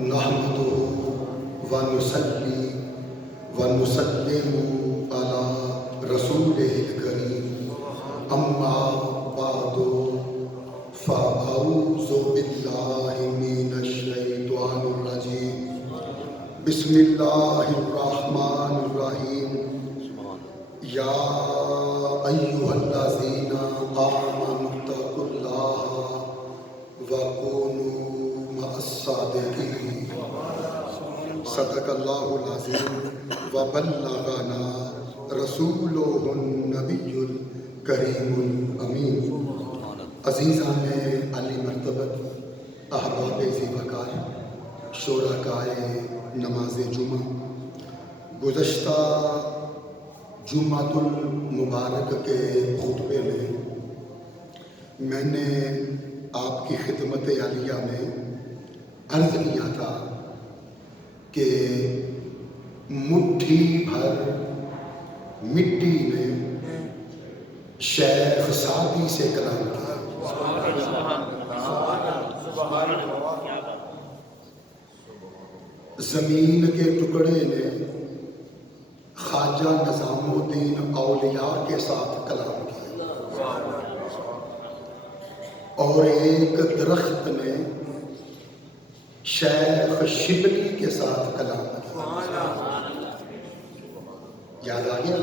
نحمدہ ونصلی ونسلم علی رسولہ الکریم اما بعد فاعوذ باللہ من الشیطان الرجیم بسم اللہ الرحمن الرحیم یا ایھا الذین آمنوا اتقوا اللہ وکونوا مع الصادقین صدق اللہ العظیم وبلغنا رسولہ النبی الکریم الامین۔ عزیزان علی مرتبت، احباب ذی وقار، شرکائے نماز جمعہ، گزشتہ جمعۃ المبارک کے خطبے میں نے آپ کی خدمت عالیہ میں عرض کیا تھا کہ مٹھی بھر مٹی نے شیخ سعدی سے کلام کیا۔ زمین کے ٹکڑے نے خواجہ نظام الدین اولیاء کے ساتھ کلام کیا، اور ایک درخت نے شیخ شبلی کے ساتھ کلام کیا۔ یاد آ گیا؟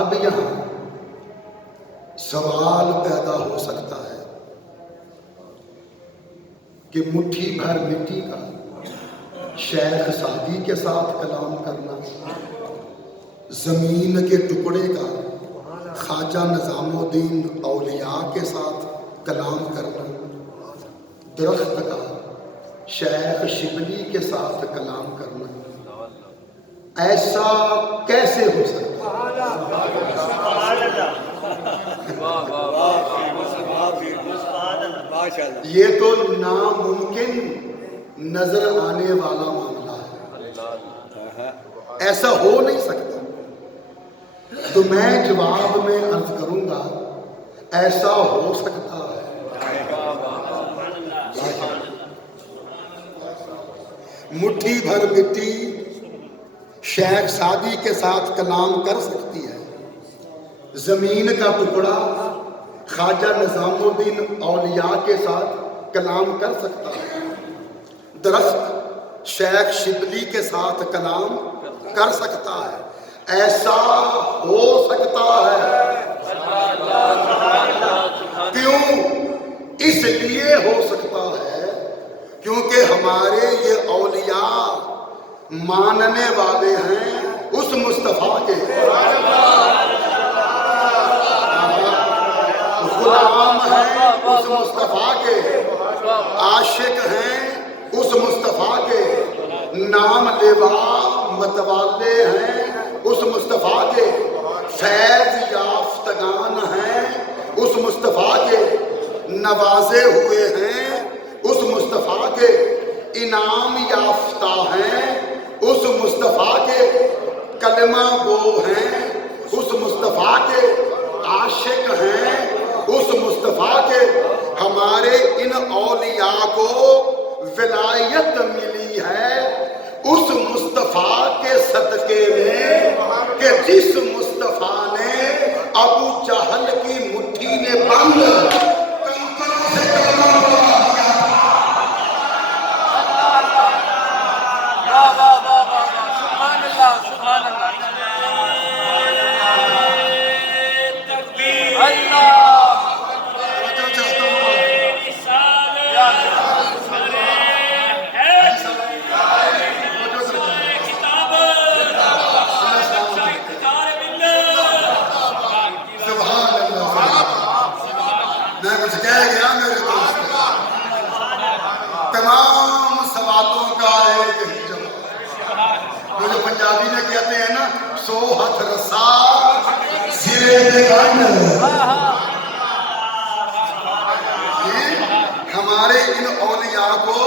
اب یہاں سوال پیدا ہو سکتا ہے کہ مٹھی بھر مٹی کا شیخ سعدی کے ساتھ کلام کرنا، زمین کے ٹکڑے کا خواجہ نظام الدین اولیاء کے ساتھ کلام کرنا، درخت کا شیخ شبلی کے ساتھ کلام کرنا، ایسا کیسے ہو سکتا ہے؟ یہ تو ناممکن نظر آنے والا معاملہ ہے، ایسا ہو نہیں سکتا۔ تو میں جواب میں عرض کروں گا ایسا ہو سکتا ہے۔ مٹھی بھر مٹی شیخ سعدی کے ساتھ کلام کر سکتی ہے، زمین کا ٹکڑا خواجہ نظام الدین اولیاء کے ساتھ کلام کر سکتا ہے، درخت شیخ شبلی کے ساتھ کلام کر سکتا ہے، ایسا ہو سکتا ہے۔ کیوں؟ اس لیے ہو سکتا ہے کیونکہ ہمارے یہ اولیاء ماننے والے ہیں اس مصطفیٰ کے، غلام ہیں اس مصطفیٰ کے، عاشق ہیں اس مصطفیٰ کے، نام لیوا متوالے ہیں اس مصطفیٰ کے، فیض یافتگان ہیں اس مصطفیٰ کے، نوازے ہوئے ہیں اس مصطفیٰ کے، انعام یافتہ ہیں اس مصطفیٰ کے، کلمہ گو ہیں اس مصطفیٰ کے، عاشق ہیں اس مصطفیٰ کے۔ ہمارے ان اولیاء کو ولایت ملی ہے اس مصطفیٰ کے صدقے میں کہ جس مصطفیٰ نے ابو جہل کی مٹھی میں بند پنجابی میں کہتے ہیں نا، سو ہاتھ رسا سرے گن۔ ہمارے ان اولیاء کو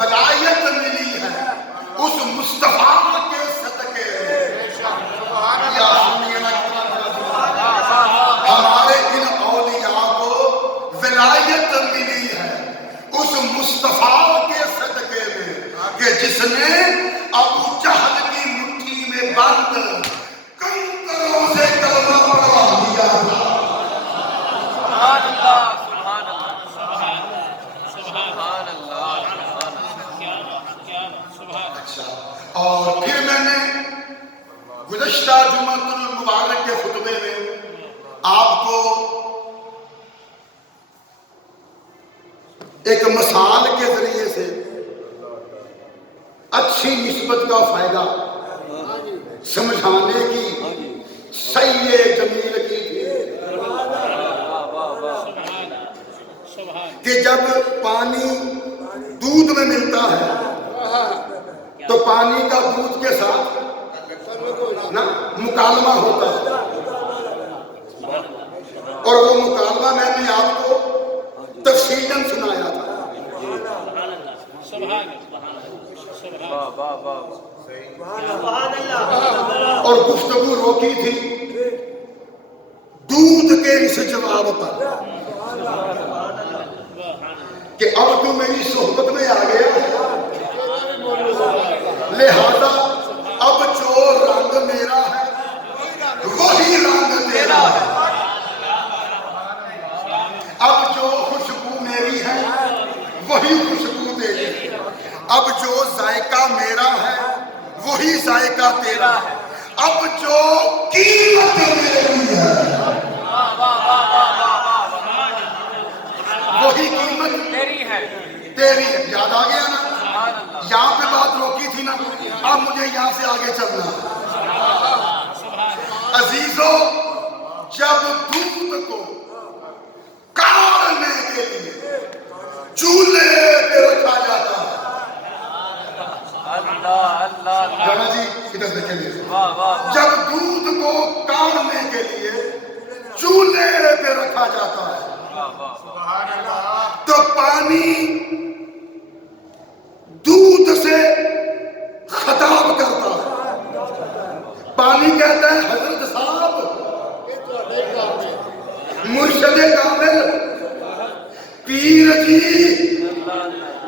ولایت ملی ہے اس مصطفیٰ کے صدقے۔ ہمارے ان اولیاء کو ولایت ملی ہے اس مصطفیٰ کے صدقے میں کہ جس نے ابو جہل کی مٹھی میں بند کنکروں سے کلمہ پڑھوا دیا تھا۔ سبحان اللہ، سبحان اللہ، سبحان اللہ، اچھا، اور پھر میں نے گزشتہ جمعۃ المبارک کے خطبے میں آپ کو ایک مثال کے ذریعے سے اچھی نسبت کا فائدہ سمجھانے کی صحیح جمیل کی تھی کہ جب پانی دودھ میں ملتا ہے تو پانی کا دودھ کے ساتھ نا مکالمہ ہوتا ہے، اور وہ مکالمہ میں نے آپ کو تفصیلاً سنایا تھا۔ اور گفتگو روکی تھی دودھ کے اس جواب پر کہ اب تو میری صحبت میں آ گیا، لہذا اب جو رنگ میرا ہے وہی رنگ تیرا ہے، اب جو خوشبو میری ہے وہی خوشبو تیری ہے، اب جو ذائقہ میرا ہے وہی ذائقہ تیرا ہے، اب جو قیمت میری ہے وہی قیمت تیری ہے۔ یاد آ گیا نا؟ یہاں پہ بات روکی تھی نا، اب مجھے یہاں سے آگے چلنا۔ عزیزو، جب دودھ کو کاڑنے کے لیے چولہے پہ رکھا جاتا ہے، جانا جی ادھر دیکھیں گے، جب دودھ کو کاڑنے کے لیے چولہے پہ رکھا جاتا ہے تو پانی دودھ سے خطاب کرتا ہے، پانی کہتا ہے حضرت صاحب، مرشد کامل، پیر جی،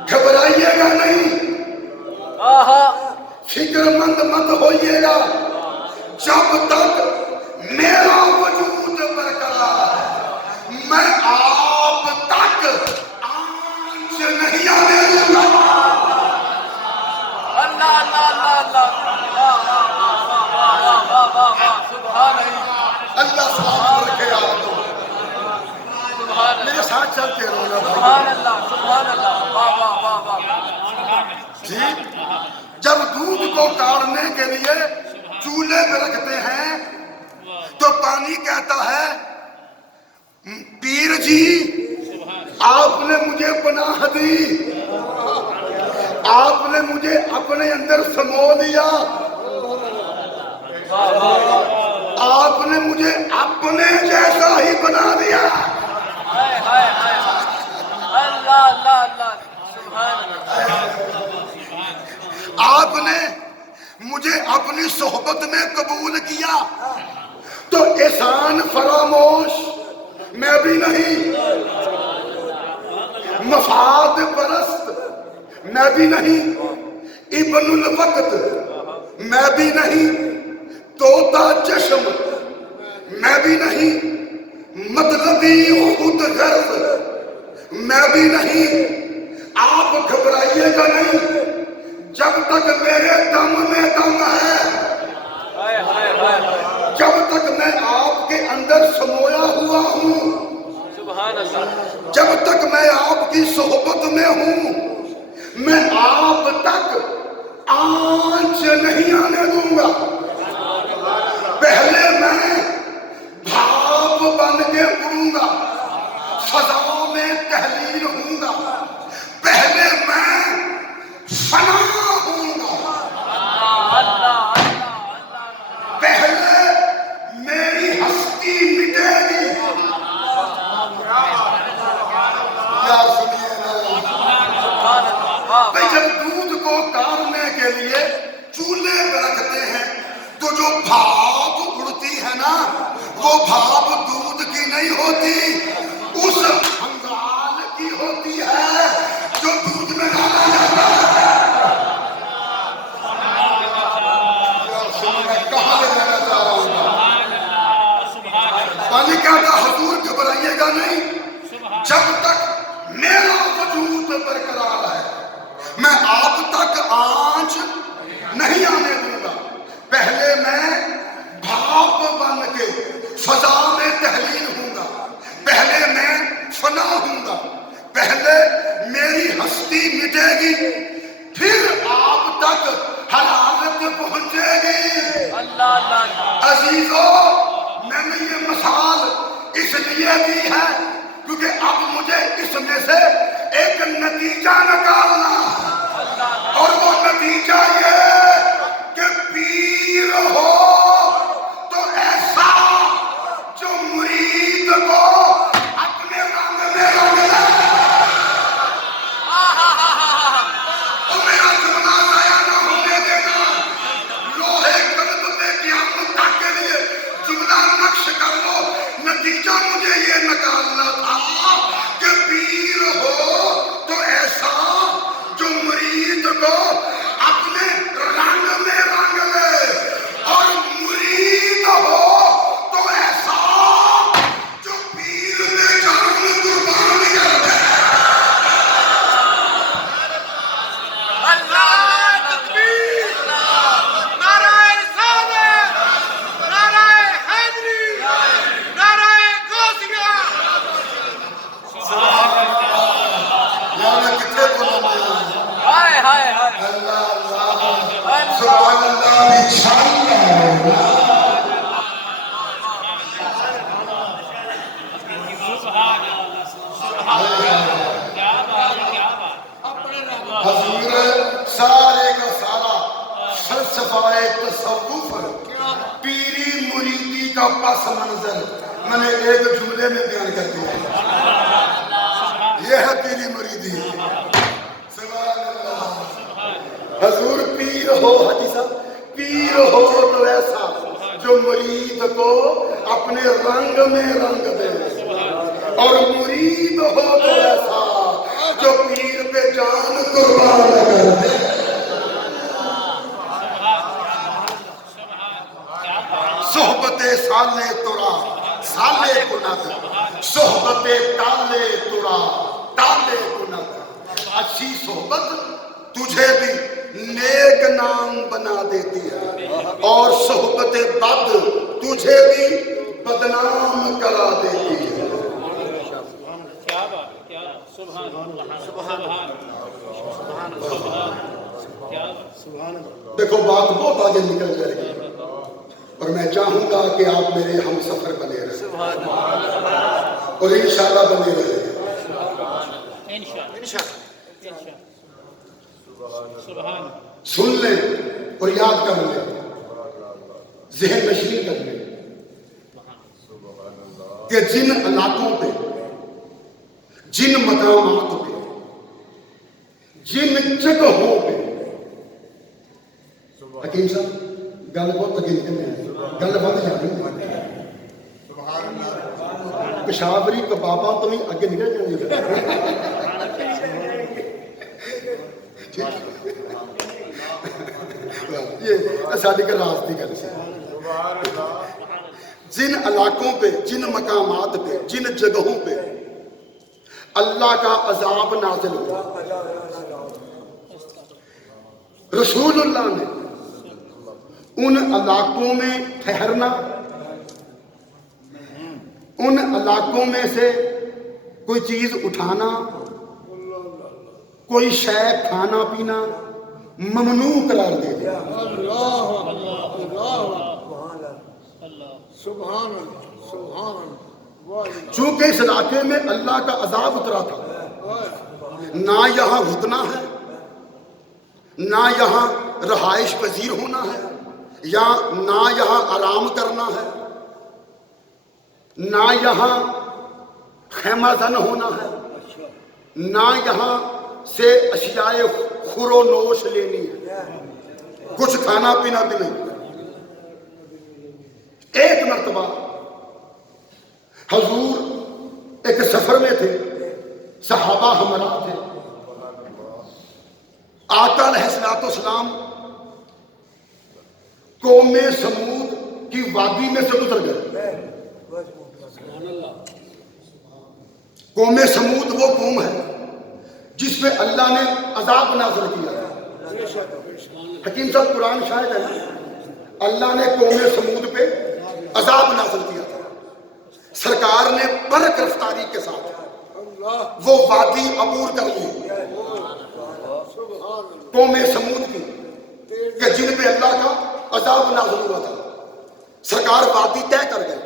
گھبرائیے گا نہیں، فکر مند مت ہوئیے گا، جب تک میرا وجود برقرار ہے میں آپ تک آنچ نہیں آنے دوں گا۔ اللہ اللہ اللہ اللہ سلام رکھے آپ کو، میرے ساتھ چل کے رونا سبحان اللہ، سبحان اللہ، واہ واہ واہ واہ جی۔ جب دودھ کو کاڑنے کے لیے چولہے پہ رکھتے ہیں تو پانی کہتا ہے پیر جی آپ نے مجھے پناہ دی، آپ نے مجھے اپنے اندر سمو لیا، آپ نے مجھے اپنے جیسا ہی بنا دیا، اللہ اللہ اللہ، سبحان اللہ، آپ نے مجھے اپنی صحبت میں قبول کیا تو احسان فراموش میں بھی نہیں، مفاد پرست میں بھی نہیں، ابن الوقت میں بھی نہیں، طوطا چشم میں بھی نہیں، مطلبی خود غرض میں بھی نہیں۔ آپ گھبرائیے گا نہیں، جب تک میرے دم میں دم ہے، جب تک میں آپ کے اندر سمویا ہوا ہوں، سبحان اللہ، جب تک میں آپ کی صحبت میں ہوں میں آپ تک آنچ نہیں آنے دوں گا۔ پہلے میں بھاپ بن کے اڑوں گا، فضا میں تحلیل ہوں گا، پہلے میں فنا ہوں گا، پہلے میری ہستی مٹے گی۔ یار سنیے نا، بھئی جب دودھ کو کاڑنے کے لیے چولہے پہ رکھتے ہیں تو جو بھاپ اڑتی ہے نا وہ بھاپ دودھ کی نہیں ہوتی، اس بھنگال کی ہوتی ہے نہیں جب تک میرا وجود برقرار ہے، میں آپ تک آنچ نہیں آنے دوں گا۔ پہلے میں بھاپ بن کے فضا میں تحلیل ہوں گا، پہلے میں فنا ہوں گا، پہلے میری ہستی مٹے گی، پھر آپ تک حرارت پہنچے گی۔ اللہ اللہ عزیزو، میں نے یہ مثال اس لیے دی ہے کیونکہ اب مجھے اس میں سے ایک نتیجہ نکالنا ہے، اور وہ نتیجہ یہ کہ پیر ہو تو ایسا جو مرید کو اپنے رنگ میں رنگ لے۔ اور میرا جملہ ضائع نہ ہونے دینا، لوہے قلب پہ قیامت تک کے لیے جملہ نقش کر لو۔ نتیجہ مجھے یہ نکالنا تھا کہ پیر ہو تو ایسا جو مرید کو اپنے رنگ میں رنگ لے، اور مرید ہو تو ایسا جو پیر میں جان قربان کر دے۔ اللہ تکبیر، نعرہ رسالت، نعرہ حیدری، نعرہ غوثیہ۔ یہاں میں کتنے بولوں گا؟ ہائے ہائے ہائے، اللہ اللہ، سبحان اللہ، انشاءاللہ۔ حضور سارے کا سارا فلسفہ تصوف، پیری مریدی کا پس منظر میں نے ایک جملے میں بیان کر دیا۔ یہ ہے پیری مریدی۔ سبحان اللہ۔ حضور پیر ہو، حاجی صاحب پیر ہو تو ایسا جو مرید کو اپنے رنگ میں رنگ دے، اور مرید ہو تو ایسا جو پیر پہ جان قربان کر دے۔ صحبت سالے ترا سالے کند، صحبت تالے ترا تالے کند۔ اچھی صحبت تجھے بھی نیک نام بنا دیتی ہے، اور صحبت بد تجھے بھی بدنام کرا دیتی ہے۔ دیکھو بات بہت آگے نکل جائے گی، اور میں چاہوں گا کہ آپ میرے ہم سفر بنے رہیں، اور انشاءاللہ بنے رہیں۔ سن لیں اور یاد کر لیں، ذہن نشین کر لیں کہ جن علاقوں پہ، جن مقامات پہ، جن جگہوں پہ، حکیم صاحب گل بہت اگے نکلنے ہیں، گل بہت جانی ہے، پشاوری کباباں تو بھی اگے نکل جانی یہ ساڈی کا راز کی گل سی۔ جن علاقوں پہ، جن مقامات پہ، جن جگہوں پہ اللہ کا عذاب نازل ہوا، رسول اللہ نے ان علاقوں میں ٹھہرنا، ان علاقوں میں سے کوئی چیز اٹھانا، کوئی شے کھانا پینا ممنوع قرار دے دیا۔ چونکہ اس علاقے میں اللہ کا عذاب اترا تھا، نہ یہاں رکنا ہے، نہ یہاں رہائش پذیر ہونا ہے، یا نہ یہاں آرام کرنا ہے، نہ یہاں خیمہ زن ہونا ہے، نہ یہاں سے اشیاء خور و نوش لینی ہے، کچھ کھانا پینا بھی نہیں۔ ایک مرتبہ حضور ایک سفر میں تھے، صحابہ ہمراہ تھے، آقا علیہ السلام قوم سمود کی وادی میں سے گزر گئے۔ قوم سمود وہ قوم ہے جس پہ اللہ نے عذاب نازل کیا. حکیم صاحب قرآن شاہد ہے نا، اللہ نے قوم سمود پہ عذاب نازل کیا تھا. سرکار نے برق رفتاری کے ساتھ وہ وادی عبور کر لی قوم سمود کی کہ جن پہ اللہ کا عذاب نازل ہوا تھا. سرکار وادی طے کر گئے.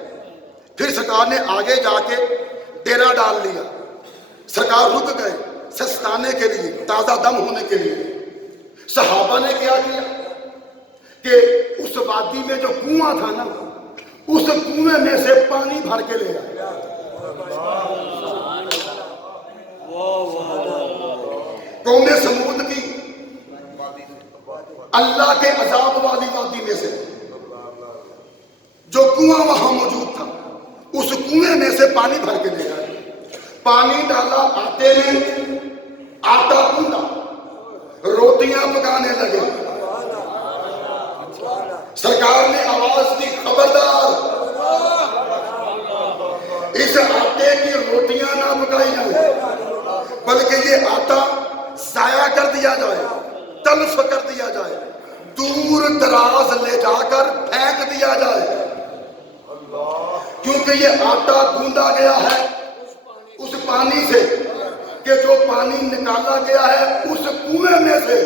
پھر سرکار نے آگے جا کے ڈیرا ڈال لیا. سرکار رک گئے سستانے کے لیے، تازہ دم ہونے کے لیے. صحابہ نے کیا کیا کہ اس وادی میں جو کنواں تھا نا، اس کنویں میں سے پانی بھر کے لے آئے. قوم سمود کی اللہ کے عذاب والی وادی میں سے جو کنواں وہاں موجود تھا، اس کنویں میں سے پانی بھر کے لے آئے. پانی ڈالا آٹے میں، آٹا گوندا، روٹیاں پکانے لگے. سرکار نے آواز دی، خبردار اس آٹے کی روٹیاں نہ پکائی جائیں، بلکہ یہ آٹا ضائع کر دیا جائے، تلف کر دیا جائے، دور دراز لے جا کر پھینک دیا جائے. کیونکہ یہ آٹا گوندا گیا ہے اس پانی سے کہ جو پانی نکالا گیا ہے اس کنویں میں سے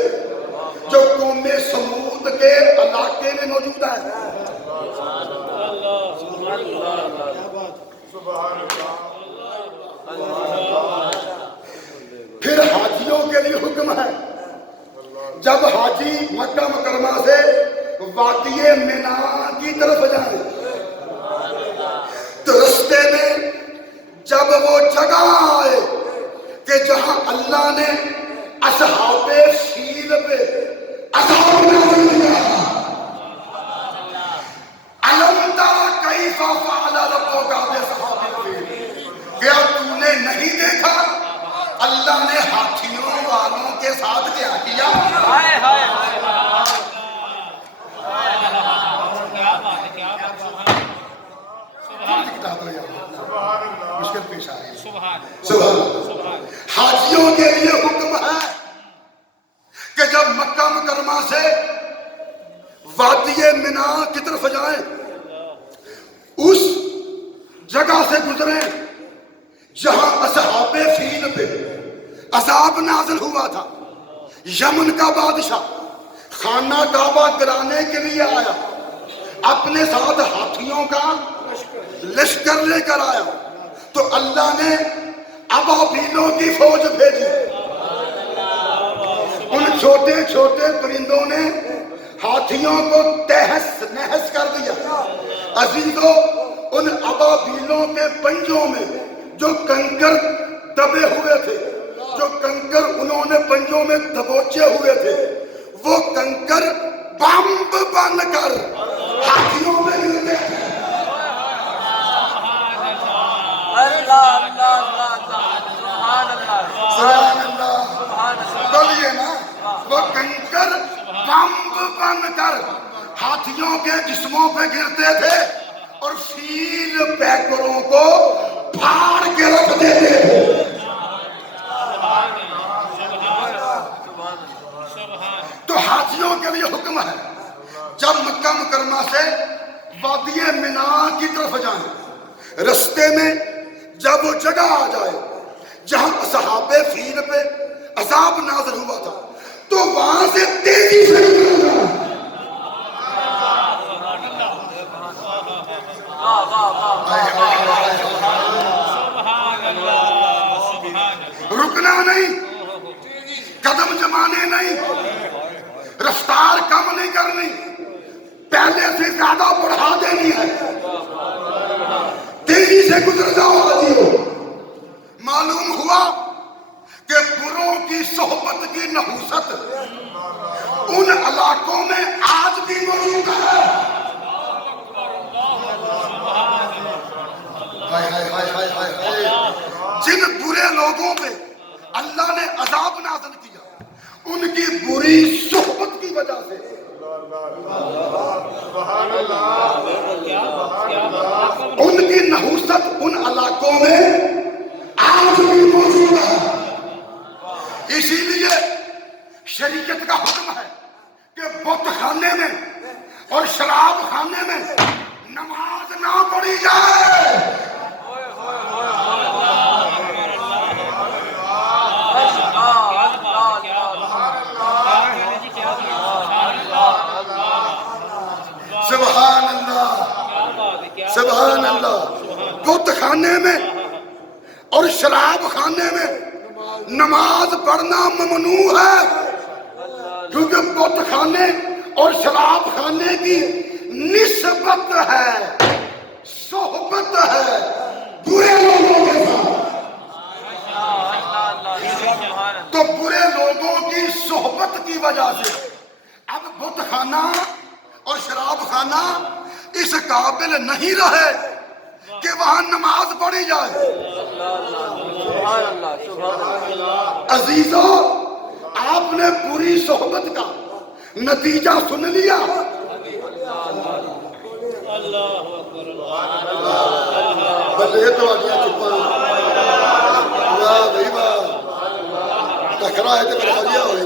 جو قوم سمود کے علاقے میں موجود ہے. پھر حاجیوں کے لیے حکم ہے، جب حاجی مکہ مکرمہ سے وادی مینا کی طرف جائیں تو رستے میں جب وہ جگہ آئے کہ جہاں اللہ نے اصحاب فیل پہ عذاب نازل کیا، الم تر کیف فعل ربک باصحاب الفیل، کیا تم نے نہیں دیکھا اللہ نے ہاتھیوں والوں کے ساتھ کیا کیا. مشکل پیش آ رہی ہے. سبحان. حاجیوں کے لیے حکم ہے کہ جب مکہ مکرمہ سے وادی مینا کی طرف جائیں، اس جگہ سے گزریں جہاں اصحاب فیل پہ عذاب نازل ہوا تھا. یمن کا بادشاہ خانہ کعبہ گرانے کے لیے آیا، اپنے ساتھ ہاتھیوں کا لشکر لے کر آیا تو اللہ نے ابابیلوں کی فوج بھیجی. ان چھوٹے چھوٹے پرندوں نے ہاتھیوں کو تہس نہس کر دیا. عزیزو، ان ابابیلوں کے پنجوں میں جو کنکر دبے ہوئے تھے، جو کنکر انہوں نے پنجوں میں دبوچے ہوئے تھے، وہ کنکر بمب بن کر ہاتھیوں میں گرتے تھے. بولیے نا، وہ کنکر بمب بن کر ہاتھیوں کے جسموں پہ گرتے تھے اور فیل پیکروں کو پھاڑ کے رکھ دیتے تھے. تو حاجیوں کے لیے حکم ہے جب مکہ مکرمہ سے وادی مینا کی طرف جائیں، رستے میں جب وہ جگہ آ جائے جہاں اصحاب فیل پہ عذاب نازل ہوا تھا تو وہاں سے تیزی سے رکنا نہیں، قدم جمانے نہیں، رفتار کم نہیں کرنی، پہلے سے زیادہ بڑھا دینی ہے. تیزی سے گزر جاؤ. حاجیوں، معلوم ہوا کہ بروں کی صحبت کی نحوست ان علاقوں میں آج بھی موجود ہے. جن برے لوگوں پہ اللہ نے عذاب نازل کیا، ان کی بری صحبت کی وجہ سے ان کی نحوست ان علاقوں میں آج بھی موجود ہے. اسی لیے شریعت کا حکم ہے کہ بت خانے میں اور شراب خانے میں نماز نہ پڑھی جائے. سبحان اللہ سبحان اللہ. بت خانے میں اور شراب خانے میں نماز پڑھنا ممنوع ہے، کیونکہ بت خانے اور شراب خانے کی نسبت ہے، صحبت ہے برے لوگوں کے ساتھ. تو برے لوگوں کی صحبت کی وجہ سے اب بت خانہ اور شراب خانہ اس قابل نہیں رہے کہ وہاں نماز پڑھی جائے. عزیزوں، آپ نے پوری صحبت کا نتیجہ سن لیا. بلے تو آگیا چپا بھائی واہ ٹکرا ہے تو بڑھیا ہوئے.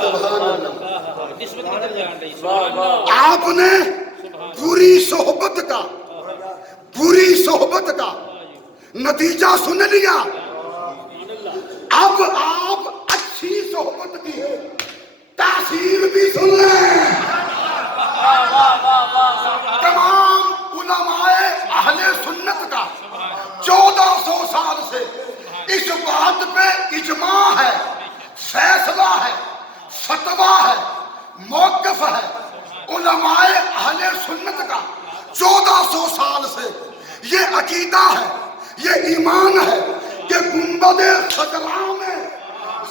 سبحان اللہ. آپ نے پوری صحبت کا نتیجہ سن لیا. اب آپ اچھی صحبت کی تاثیر بھی سن لیں. تمام علماء اہل سنت کا 1400 سال سے اس بات پہ اجماع ہے، فیصلہ ہے، فتویٰ ہے، موقف ہے. علماء اہل سنت کا 1400 سال سے یہ عقیدہ ہے، یہ ایمان ہے کہ گنبد خضرا میں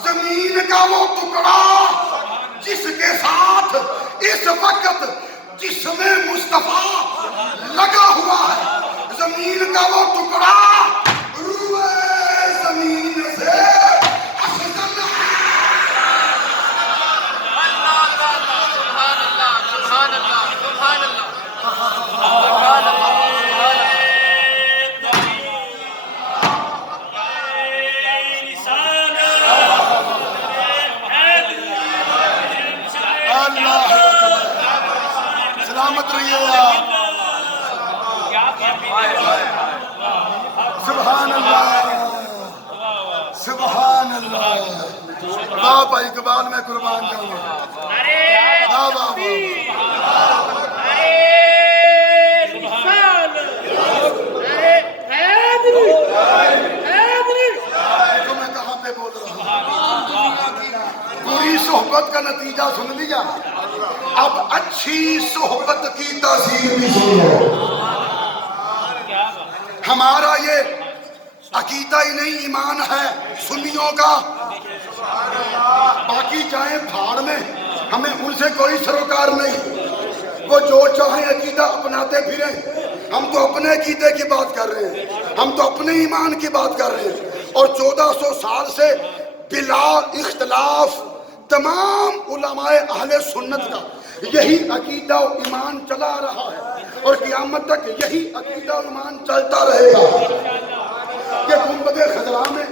زمین کا وہ ٹکڑا جس کے ساتھ اس وقت جسم مصطفیٰ لگا ہوا ہے، زمین کا وہ ٹکڑا روئے زمین سے افضل ہے. سلامت رہیے آپ. سبحان اللہ سبحان اللہ. واہ بھائی اقبال میں قربان جاؤں گا. واہ واہ تو میں کہاں پہ بول رہا ہوں. پوری صحبت کا نتیجہ سن لیا. اب اچھی صحبت کی تاثیر بھی سن لو. ہمارا یہ عقیدہ ہی نہیں ایمان ہے سنیوں کا. باقی جائیں بھاڑ میں، ہمیں ان سے کوئی سروکار نہیں. وہ جو چاہیں عقیدہ اپناتے پھریں. ہم تو اپنے عقیدے کی بات کر رہے ہیں، ہم تو اپنے ایمان کی بات کر رہے ہیں. اور 1400 سال سے بلا اختلاف تمام علماء اہل سنت کا یہی عقیدہ و ایمان چلا رہا ہے، اور قیامت تک یہی عقیدہ و ایمان چلتا رہے گا کہ گنبد خضرا میں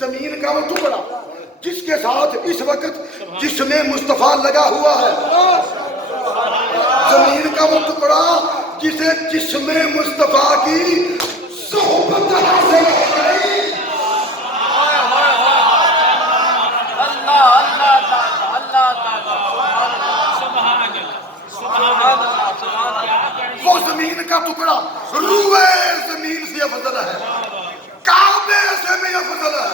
زمین کا وہ ٹکڑا جس کے ساتھ اس وقت جسم مصطفیٰ لگا ہوا ہے، زمین کا وہ ٹکڑا جسے جسم مصطفیٰ کی صحبت حاصل ہو گئی. وہ زمین کا ٹکڑا روئے زمین سے افضل ہے، کعبے سے بھی افضل ہے،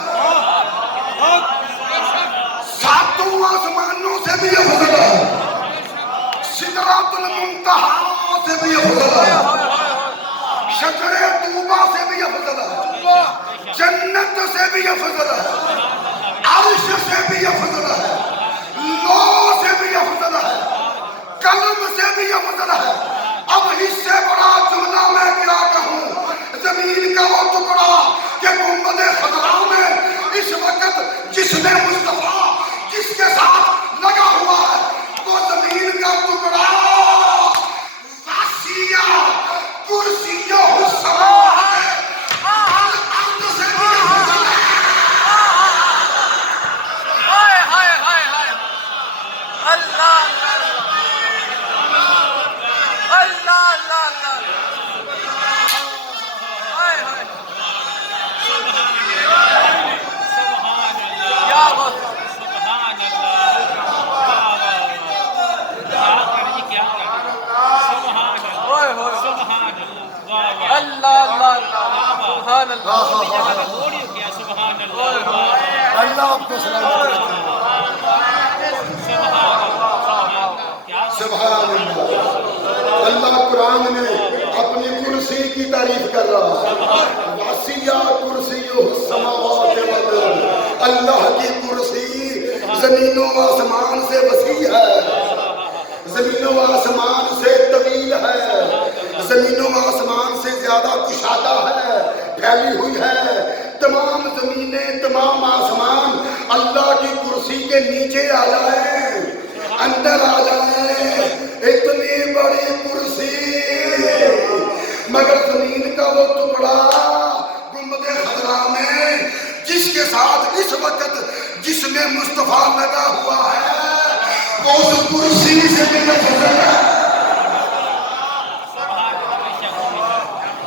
ساتوں آسمانوں سے بھی افضل ہے، سدرۃ المنتہا سے بھی افضل ہے، شجر طوبہ سے بھی افضل ہے، جنت سے بھی افضل ہے، عرش سے بھی افضل ہے، لو سے بھی افضل ہے، قلم سے بھی افضل ہے. اب اس سے بڑا جملہ میں کیا کہوں. زمین کا وہ ٹکڑا کہ گنبد خضرا میں اس وقت جسم مصطفیٰ جس کے ساتھ لگا ہوا ہے، وہ زمین کا ٹکڑا واسیہ کرسیہ السماء ہے، الارض سے اللہ آپ کو سلامت رکھے. سبحان اللہ. اللہ قرآن میں اپنی کرسی کی تعریف کر رہا ہے. وسیع کرسیہ السماوات والارض. اللہ کی کرسی زمین و آسمان سے وسیع ہے، زمین و آسمان سے طویل ہے، زمین و آسمان سے زیادہ کشادہ ہے، پھیلی ہوئی ہے. تمام زمینیں، تمام آسمان اللہ کی کرسی کے نیچے آ جائیں، اندر آ جائیں. اتنی بڑی کرسی، مگر زمین کا وہ ٹکڑا گنبد خضرا میں جس کے ساتھ اس وقت جسم مصطفیٰ لگا ہوا ہے وہ اس کرسی سے بھی نفرت ہے.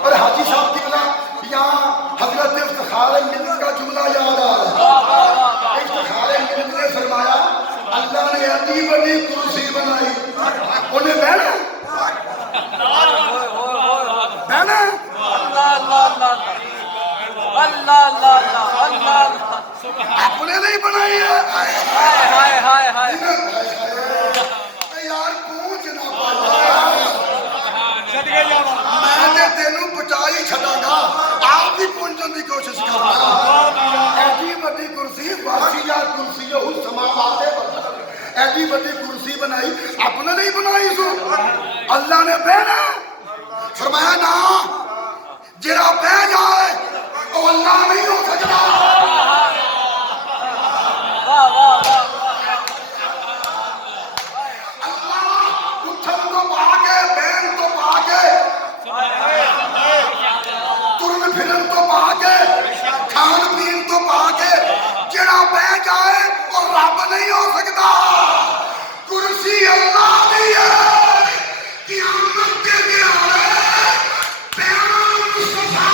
اور حاجی صاحب کی بلا یہاں حضرت افتخار ملت کا جملہ یاد آ رہا ہے. افتخار ملت نے فرمایا اللہ نے اتنی بڑی کرسی بنائی، انہیں بیٹھا بیٹھا اپنے نہیں بنائی ہے. یار پوچھ نہ پایا، میں تینوں بچا ہی چھڑا گا، آپ بھی پہنچنے کی کوشش کر رہا. ایسی بڑی کرسی، واسیع کرسی السماوات والارض، ایسی بڑی کرسی بنائی، اپنے نہیں بنائی سو اللہ نے بہنا. فرمایا نا جڑا بہ جائے وہ اللہ نہیں ہو سکتا. ترن پھرن تو پا کے، کھان پین تو پا کے، جڑا بہ جائے اور رب نہیں ہو سکتا. کرسی اللہ دی ہے، قیامت کے دیارے پیارا مصطفیٰ.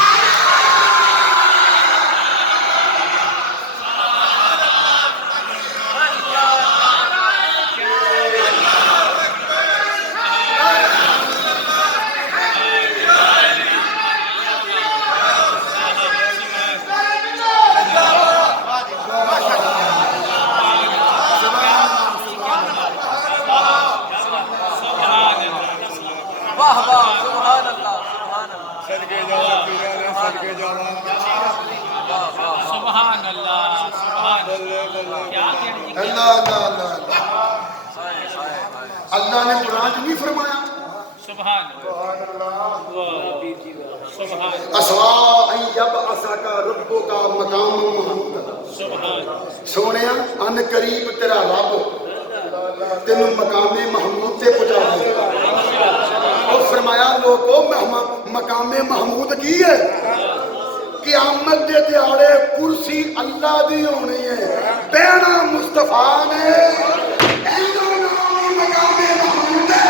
اللہ نے قرآن نہیں فرمایا اسوا ان یبعثک ربک مقام محمود. سونیا ان قریب تیرا رب تینوں مقام محمود تے پہنچا دے گا. اور فرمایا لوگوں مقام محمود کی ہے؟ قیامت دے دیارے کرسی اللہ دی ہونی ہے، بہنا مصطفیٰ نے ایسا نام مقام محمود ہے.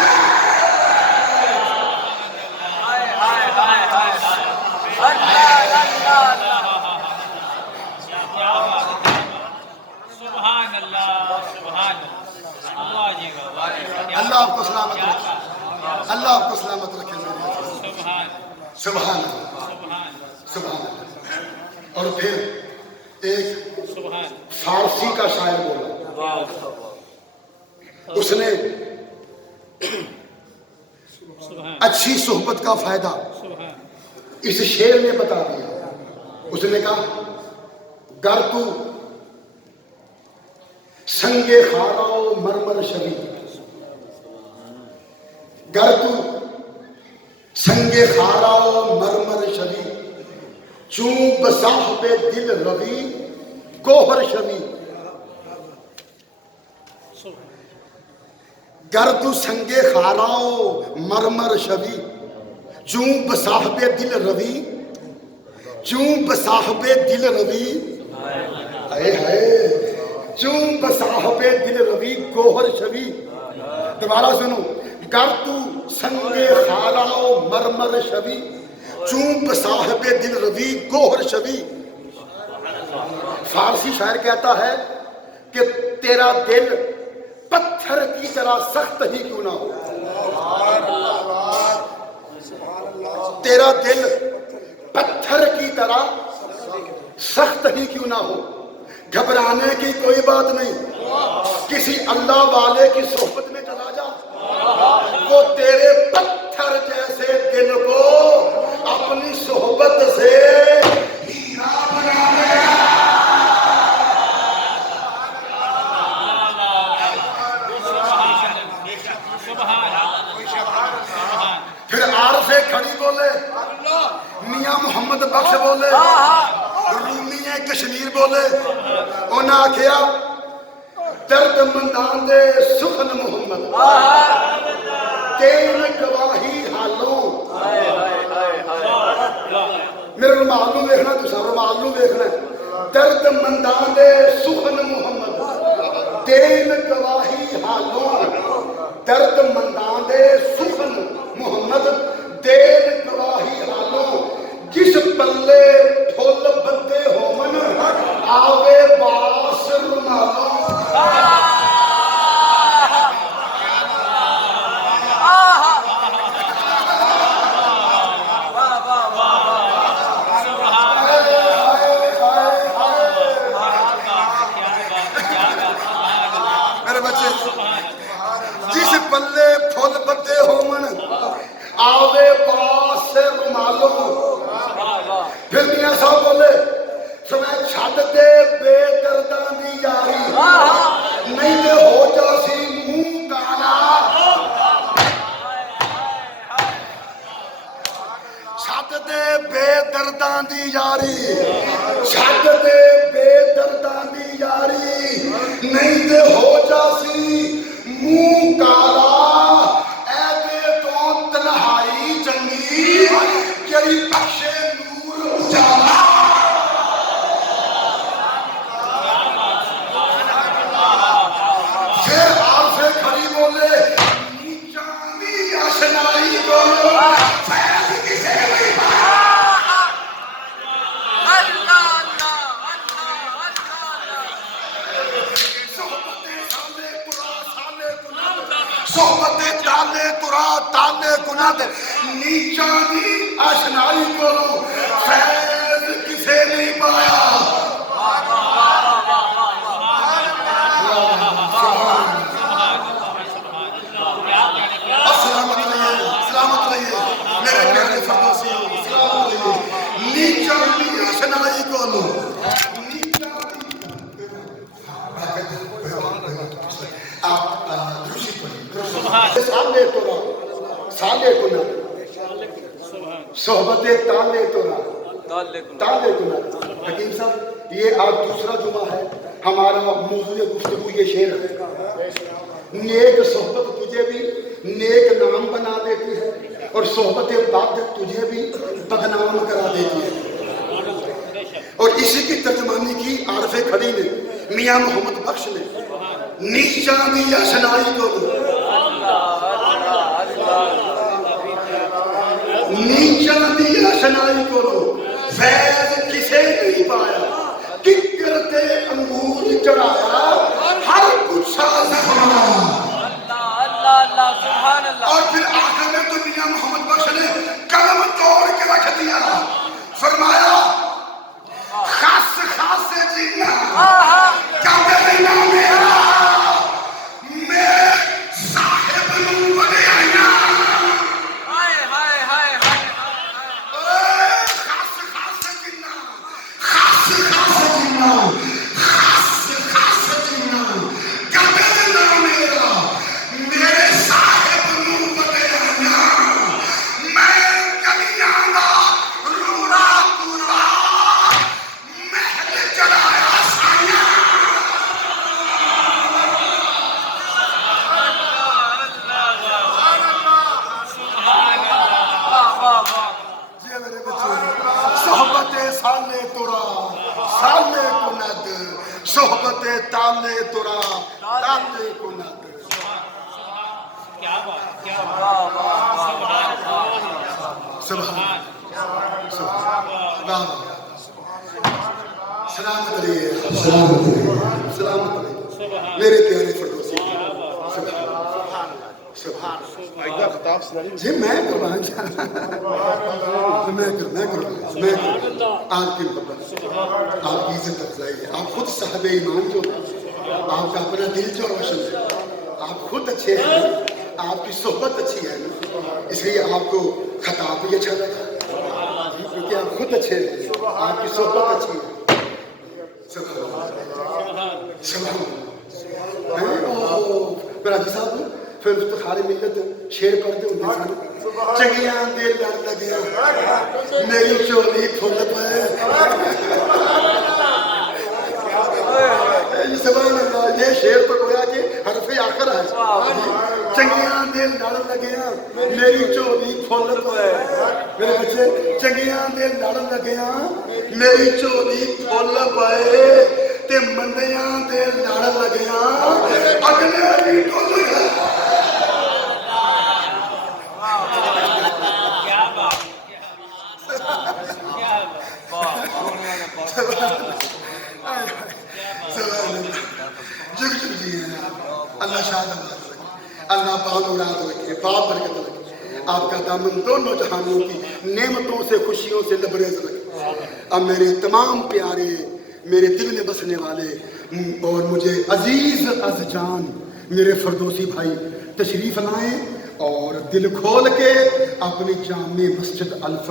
اللہ آپ کو سلامت رکھے، اللہ آپ کو سلامت رکھے میرے عزیز. سبحان اللہ، سبحان اللہ. اور پھر ایک فارسی کا شاعر بولا، اس نے اچھی صحبت کا فائدہ اس شعر میں بتا دیا. اس نے کہا گر تو سنگ خاراؤ مرمر شبی، گر تو سنگ خاراؤ مرمر شبی، چون بصاحب دل روی گوہر شبی. گر تو سنگ خاراؤ مرمر شبی، چون بصاحب دل روی، چون بصاحب دل روی، ہائے ہائے، چون بصاحب دل روی گوہر شبی. دوبارہ سنو، گر تو سنگ خاراؤ مرمر شبی، چون بصاحب دل روی گوہر شبی. فارسی شاعر کہتا ہے کہ تیرا دل پتھر کی طرح سخت ہی کیوں نہ ہو، تیرا دل پتھر کی طرح سخت ہی کیوں نہ ہو، گھبرانے کی کوئی بات نہیں، کسی اللہ والے کی صحبت میں چلا جا، وہ تیرے پتھر جیسے دل کو اپنی صحبت سے ہیرا بنا دے گا۔ پھر عارف کھڑی بولے، میاں محمد بخش بولے، رومی کشمیر بولے، انہاں آکھیا درد مندان دے سخن محمد تین گواہی حالوں۔ میرے رومال نوں ویکھنا، تساں رومال نوں ویکھنا، درد مندان دے سخن محمد تین گواہی حالوں، درد مندان دے سخن محمد تین گواہی حالوں، جس پلے پھول بندے ہومن آوے باس رومالوں۔ میرے بچے، جس پلے پھول بندے ہومن آوے باس رومالوں۔ پھر میاں صاحب بولے، سمیں چھڈ دے بے درداں دی یاری، نہیں تے ہو جاسی منہ کالا۔ چھڈ دے بے درداں دی یاری، چھڈ دے بے درداں دی یاری، نہیں تے ہو جاسی منہ کالا۔ اے دے تو تنہائی چنگی جڑی بخشے نور اجالا۔ پھر آپ سے کھڑی بولے، نیچاں دی اشنائی کو فیض کسے نہیں پایا۔ صحبت تالے ترا تالے کنت، نیچاں دی اشنائی کو فیض کسے نہیں پایا۔ سلامت رہیے، سلامت رہیے میرے پیارے فردوسیوں، سلامت رہیے۔ نیچاں دی اشنائی کو سالے تورا سالے کنا، صحبت تالے تورا تالے کنا۔ حکیم صاحب، یہ آج دوسرا جمعہ ہے، ہمارا موضوع گفتگو یہ شعر ہے۔ نیک صحبت تجھے بھی نیک نام بنا دیتی ہے، اور صحبت بد تجھے بھی بدنام کرا دیتی ہے۔ اور اسی کی ترجمانی کی عارف کھڑی نے، میاں محمد بخش نے، نیچاں دی اشنائی کو نیچاں دی اشنائی کو فیض کسے نہیں پایا۔ ککر تے انگور چڑھایا ہر گچھا زخماں۔ اور پھر آخر میں تو میاں محمد بخش نے قلم توڑ کے رکھ دیا، فرمایا خاص خاص سے جینا کہتے رہنا میرا میں صاحب نوں بنے آئینا۔ خاص خاص سے جینا، خاص خاص سے جینا، خاص خاص سے جینا کہتے رہنا میرا میرے صاحب نوں بنے آئینا۔ میں کلیاں دا رورا پورا محل چڑھایا سائیاں۔ جی میرے بچے، صحبت سالے ترا سالے کند، صحبت تالے ترا تالے کند۔ سبحان سبحان سلامت رہیے، سلامت رہیے، سلامت رہیے میرے پیارے فردوسی۔ آئندہ خطاب سنائیے. جی میں قربان جاؤں، میں آپ کی محبت، آپ کی عزت افزائی ہے. آپ خود صاحب ایمان جو ہیں، آپ کا اپنا دل جو روشن ہے، آپ خود اچھے ہیں، آپ کی صحبت اچھی ہے، اس لیے آپ کو خطاب بھی اچھا لگا کیونکہ آپ خود اچھے ہیں، آپ کی صحبت اچھی ہے. راجی صاحب پھر افتخار ملت شیر پڑھتے ہوتے سن چنگیاں دے لڑ لگیا میری چولی پھل پے. سبحان اللہ، یہ شیر تو گویا کہ حرف آخر ہے. چنگیاں دے لڑ لگیا میری چولی پھل پے. میرے بچے چنگیاں دے لڑ لگیا میری چولی پھل پے تے منڈیاں دے لڑ لگیا اگلے بھی ڈول گئے. اللہ شاد آباد رکھے، اللہ بام مراد رکھے، باب برکت رکھے، آپ کا دامن دونوں جہانوں کی نعمتوں سے خوشیوں سے لبریز رکھے. اب میرے تمام پیارے میرے دل میں بسنے والے اور مجھے عزیز از جان میرے فردوسی بھائی تشریف لائیں اور دل کھول کے اپنی جامع مسجد الف